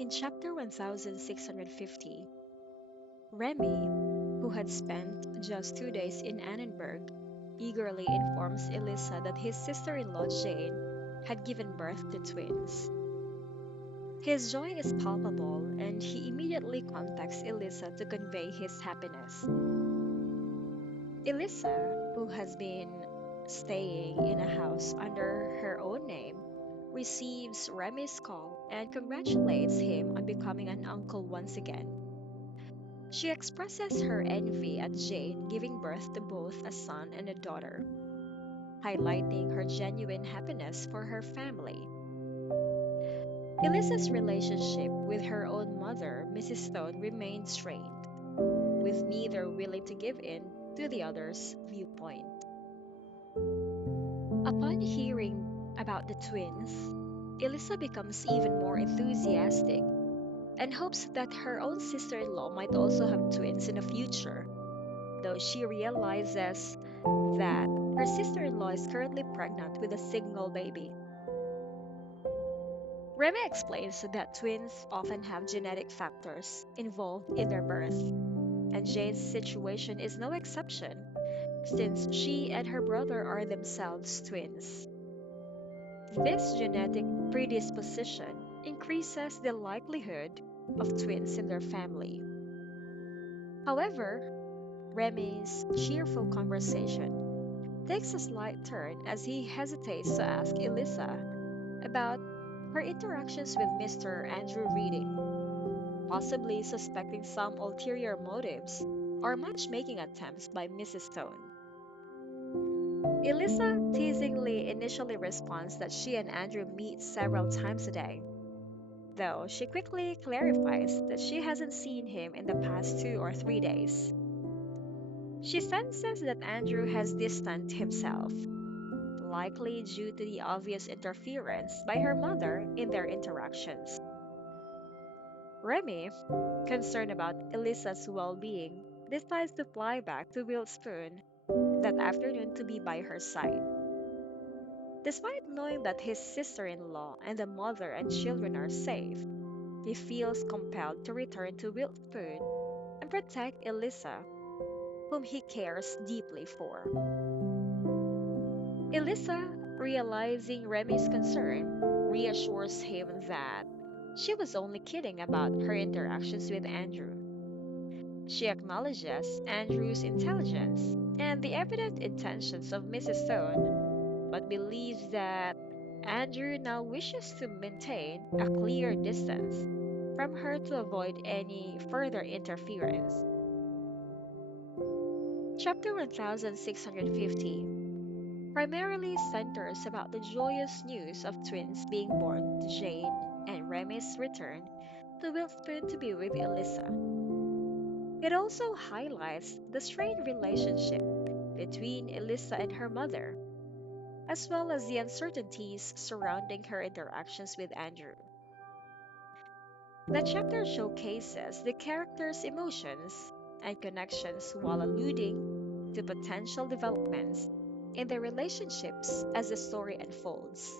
In chapter 1650, Remy, who had spent just 2 days in Annenberg, eagerly informs Elisa that his sister in law Jane had given birth to twins. His joy is palpable, and he immediately contacts Elisa to convey his happiness. Elisa, who has been staying in a house under her own name, receives Remy's call and congratulates him on becoming an uncle once again. She expresses her envy at Jane giving birth to both a son and a daughter, highlighting her genuine happiness for her family. Elisa's relationship with her own mother, Mrs. Stone, remained strained, with neither willing to give in to the other's viewpoint. Upon hearing about the twins, Elisa becomes even more enthusiastic and hopes that her own sister in law might also have twins in the future, though she realizes that her sister in law is currently pregnant with a single baby. Remy explains that twins often have genetic factors involved in their birth, and Jane's situation is no exception, since she and her brother are themselves twins. This genetic predisposition increases the likelihood of twins in their family. However, Remy's cheerful conversation takes a slight turn as he hesitates to ask Elisa about her interactions with Mr. Andrew Reading, possibly suspecting some ulterior motives or matchmaking attempts by Mrs. Stone. Elisa teasingly initially responds that she and Andrew meet several times a day, though she quickly clarifies that she hasn't seen him in the past 2 or 3 days. She senses that Andrew has distanced himself, likely due to the obvious interference by her mother in their interactions. Remy, concerned about Elisa's well being, decides to fly back to Wilspoon that afternoon to be by her side. Despite knowing that his sister in law and the mother and children are safe, he feels compelled to return to Wilspoon and protect Elisa, whom he cares deeply for. Elisa, realizing Remy's concern, reassures him that she was only kidding about her interactions with Andrew. She acknowledges Andrew's intelligence and the evident intentions of Mrs. Stone, but believes that Andrew now wishes to maintain a clear distance from her to avoid any further interference. Chapter 1650 primarily centers about the joyous news of twins being born to Jane and Remy's return to Wilspoon to be with Elisa. It also highlights the strained relationship between Elisa and her mother, as well as the uncertainties surrounding her interactions with Andrew. The chapter showcases the characters' emotions and connections while alluding to potential developments in their relationships as the story unfolds.